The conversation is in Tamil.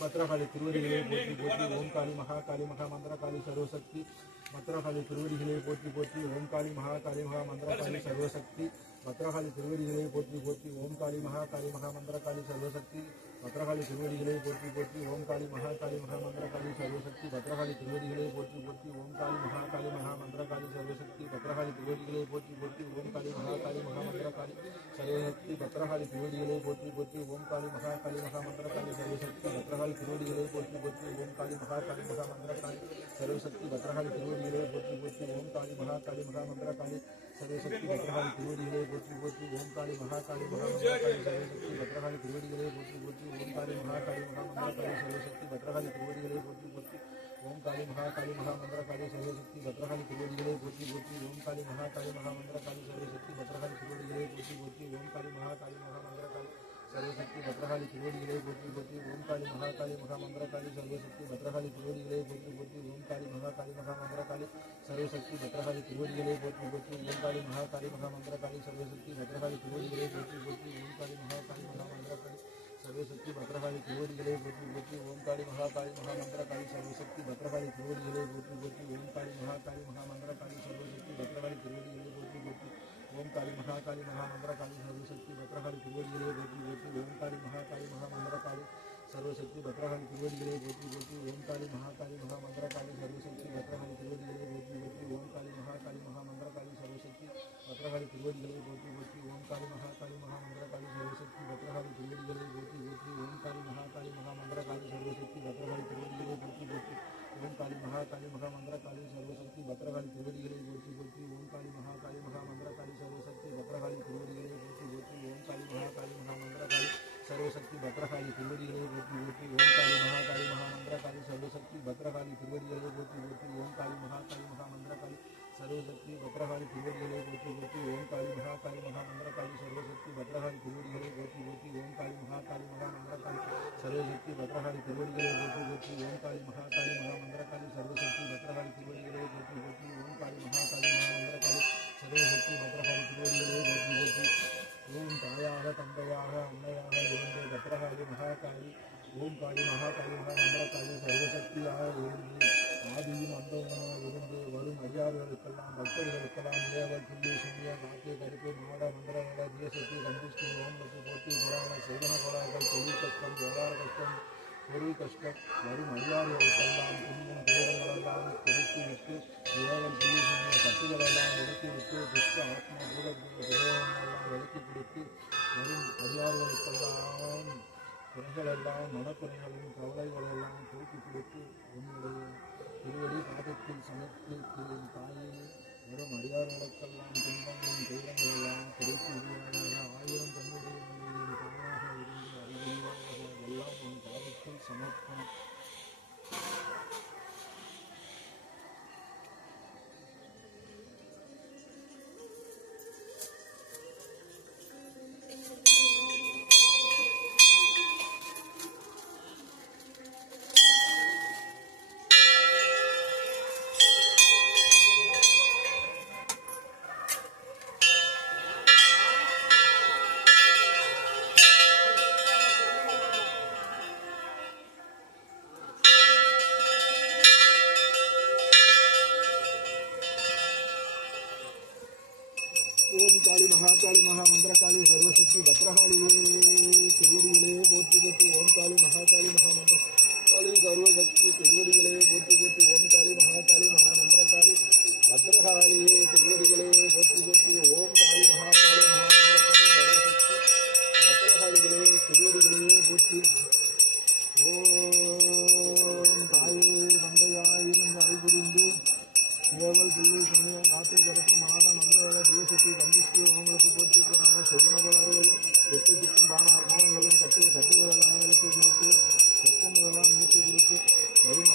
பத்ரகாளி திருவடிகளை போற்றி போற்றி ஓம் காளி மகாகாளி மகாமந்திரகாளி சர்வசக்தி பத்ரகாளி திருவடிகளை போற்றி போற்றி ஓம் காளி மகாகாளி மகாமந்திரகாளி சர்வசக்தி பத்ரகாளி திருவடிகளை போற்றி போற்றி ஓம் காளி மகாகாளி மகாமந்திரகாளி சர்வசக்தி பத்ரகாளி திருவடிகளை போற்றி போற்றி ஓம் காளி மகாகாளி மகாமந்திரகாளி சர்வசக்தி பத்ரகாளி திருவடிகளை போற்றி போற்றி ஓம் காளி மகாகாளி மகாமந்திரகாளி சர்வசக்தி பத்ரகாளி திருவடிகளை போற்றி போற்றி ஓம் காளி மகாகாளி மகாமந்திரகாளி சர்வசக்தி பத்ரகாளி திருவடிகளை போற்றி போற்றி ஓம் காளி மகாகாளி மகாமந்திரகாளி சர்வசக்தி பத்ரகாளி திருவடிகளை போற்றி போற்றி ஓம் காளி மகாகாளி மகாமந்திரகாளி சர்வசக்தி பத்ரகாளி திருவடிகளை போற்றி போற்றி ஓம் காளி மகாகாளி மகாமந்திரகாளி சர்வசக்தி பத்ரகாளி திருவடிகளை போற்றி போற்றி ஓம் காளி மகாகாளி மகாமந்திரகாளி சர்வசக்தி பத்ரகாளி திருவடிகளை போற்றி போற்றி ஓம் காளி மகாகாளி மகாமந்திரகாளி சர்வசக்தி பத்ரகாளி திருவடிகளை போற்றி போற்றி ஓம் காளி மகாகாளி மகாமந்திரகாளி சர்வசக்தி பத்ரகாளி திருவடிகளை போற்றி போற்றி ஓம் காளி மகாகாளி மகாமந்திரகாளி சர்வசக்தி பத்ரகாளி திருவடிகளை போற்றி போற்றி ஓம் காளி மகாகாளி மகாமந்திரகாளி சர்வசக்தி பத்ரகாளி திருவடிகளை போற்றி போற்றி ஓம் காளி மகாகாளி மகாமந்திரகாளி சர்வசக்தி பத்ரகாளி திருவடிகளை போற்றி போற்றி ஓம் காளி மகாகாளி மகாமந்திரகாளி சர்வசக்தி பத்ரகாளி திருவடிகளை போற்றி போற்றி ஓம் காளி மகாகாளி மகாமந்திரகாளி சர்வசக்தி பத்ரகாளி திருவடிகளை போற்றி போற்றி ஓம் காளி மகாகாளி மகாமந்திரகாளி சர்வசக்தி பத்ரகாளி திருவடிகளை போற்றி போற்றி ஓம் காளி மகாகாளி மகாமந்திரகாளி சர்வசக்தி பத்ரகாளி திருவடிகளை போற்றி போற்றி ஓம் காளி மகாகாளி மகாமந்திரகாளி சர்வசக்தி பத்ரகாளி திருவடிகளை போற்றி போற்றி ஓம் காளி மகாகாளி மகாமந்திரகாளி சர்வசக்தி பத்ரகாளி திருவடிகளை போற்றி போற்றி ஓம் காளி மகாகாளி மகாமந்திரகாளி சர்வசக்தி பத்ரகாளி திருவடிகளை போற்றி போற்றி ஓம் காளி மகாகாளி மகாமந்திரகாளி சர்வசக்தி பத்ரகாளி திருவடிகளை போற்றி போற்றி ஓம் காளி மகாகாளி மகாமந்திரகாளி சர்வசக்தி பத்ரகாளி திருவடிகளை போற்றி போற்றி ஓம் காளி மகாகாளி மகாமந்திரகாளி சர்வசக்தி பத்ரகாளி திருவடிகளை போற்றி போற்றி ஓம் காளி மகாகாளி மகாமந்திரகாளி சர்வசக்தி பத்ரகாளி திருவடிகளை போற்றி போற்றி ஓம் காளி மகாகாளி மகாமந்திரகாளி சர்வசக்தி பத்ரகாளி திருவடிகளை போற்றி போற்றி ஓம் காளி மகாகாளி மகாமந்திரகாளி சர்வசக்தி பத்ரகாளி திருவடிகளை போற்றி போற்றி ஓம் காளி மகாகாளி மகாமந்திரகாளி சர்வசக்தி பத்ரகாளி திருவடிகளை போற்றி போற்றி ஓம் காளி மகாகாளி மகாமந்திரகாளி சர்வசக்தி பத்ரகாளி திருவடிகளை போற்றி போற்றி ஓம் காளி மகாகாளி மகாமந்திரகாளி சர்வசக்தி பத்ரகாளி திருவடிகளை போற்றி போற்றி ஓம் காளி மகாகாளி மகாமந்திரகாளி சர்வசக்தி பத்ரகாளி திருவடிகளை போற்றி போற்றி ஓம் காளி மகாகாளி மகாமந்திரகாளி சர்வசக்தி பத்ரகாளி திருவடிகளை போற்றி போற்றி ஓம் காளி மகாகாளி மகாமந்திரகாளி சர்வசக்தி பத்ரகாளி திருவடிகளை போற்றி போற்றி ஓம் காளி மகாகாளி மகாமந்திரகாளி சர்வசக்தி பத்ரகாளி திருவடிகளை போற்றி போற்றி ஓம் தாயாக தந்தையாக அன்னையாக இருந்து பத்ரகாளி மகாகாளி ஓம் காளி மகாகாளி மகாமந்திரகாளி சர்வசக்தியாக இருந்து ஆதியும் அந்தமாக இருந்து வரும் அடியார்களுக்கெல்லாம் பக்தர்களுக்கெல்லாம் ஏவல் புள்ளி சுண்ணிய காத்திய கருப்பு மாட மந்திரங்கள தேசத்தை கண்டிஷ்டி ஓம்பத்து போட்டி புராண செய்வன கோளாறுகள் தொழில் கஷ்டம் வியாபார கஷ்டம் பொருள் கஷ்டம் வரும் அடியார்களுக்கெல்லாம் துன்பம் துயரங்களெல்லாம் கொடுத்துவிட்டு ஏவல் புள்ளி சுண்ணிய கட்டுகளெல்லாம் விலக்கிவிட்டு துஷ்ட ஆத்மா பூதங்களெல்லாம் விலக்கி கொடுத்து வரும் அடியார்களுக்கெல்லாம் குறைகளெல்லாம் மனக்குறைகளையும் கவலைகளெல்லாம் போக்கி கொடுத்து உன்னுடைய திருவடி பாதத்தில் சமர்ப்பித்து தாயே வரும் அடியார்களுக்கெல்லாம் துன்பங்களும் துயரங்களெல்லாம் கிடைத்து ஆயிரம் தன்னுடைய தாயாக இருந்து அறிவியாக எல்லாம் உன் பாதத்தில் சமர்ப்பணம். ஓம் காளி மகாகாளி மகாமந்திரகாளி சர்வசக்தி பத்ரகாளியே திருவடிகளே போற்றி போற்றி ஓம் காளி மகாகாளி மகாமந்திரகாளி சர்வசக்தி திருவடிகளே போற்றி போற்றி ஓம் காளி மகாகாளி மகாமந்திரகாளி பத்ரகாளியே திருவடிகளே போற்றி போற்றி ஓம் காளி மகாகாளி மகாமந்திரகாளி சர்வசக்தி பத்ரகாளிகளே திருவடிகளே போற்றி ஓம் தாயே தந்தையாயிருந்து அறிபுரிந்து ஏவல் புள்ளி சுண்ணிய காத்து கருப்பு மாட மந்திர தேசத்தை கண்டித்து அவங்களுக்கு போற்றி செய்வனகள் அறுவதை எட்டு திட்டம் பானார் மோகங்களும் கட்டுகளெல்லாம் விலக்கி கொடுத்து சத்தங்களெல்லாம் நீக்கி கொடுத்து வரும்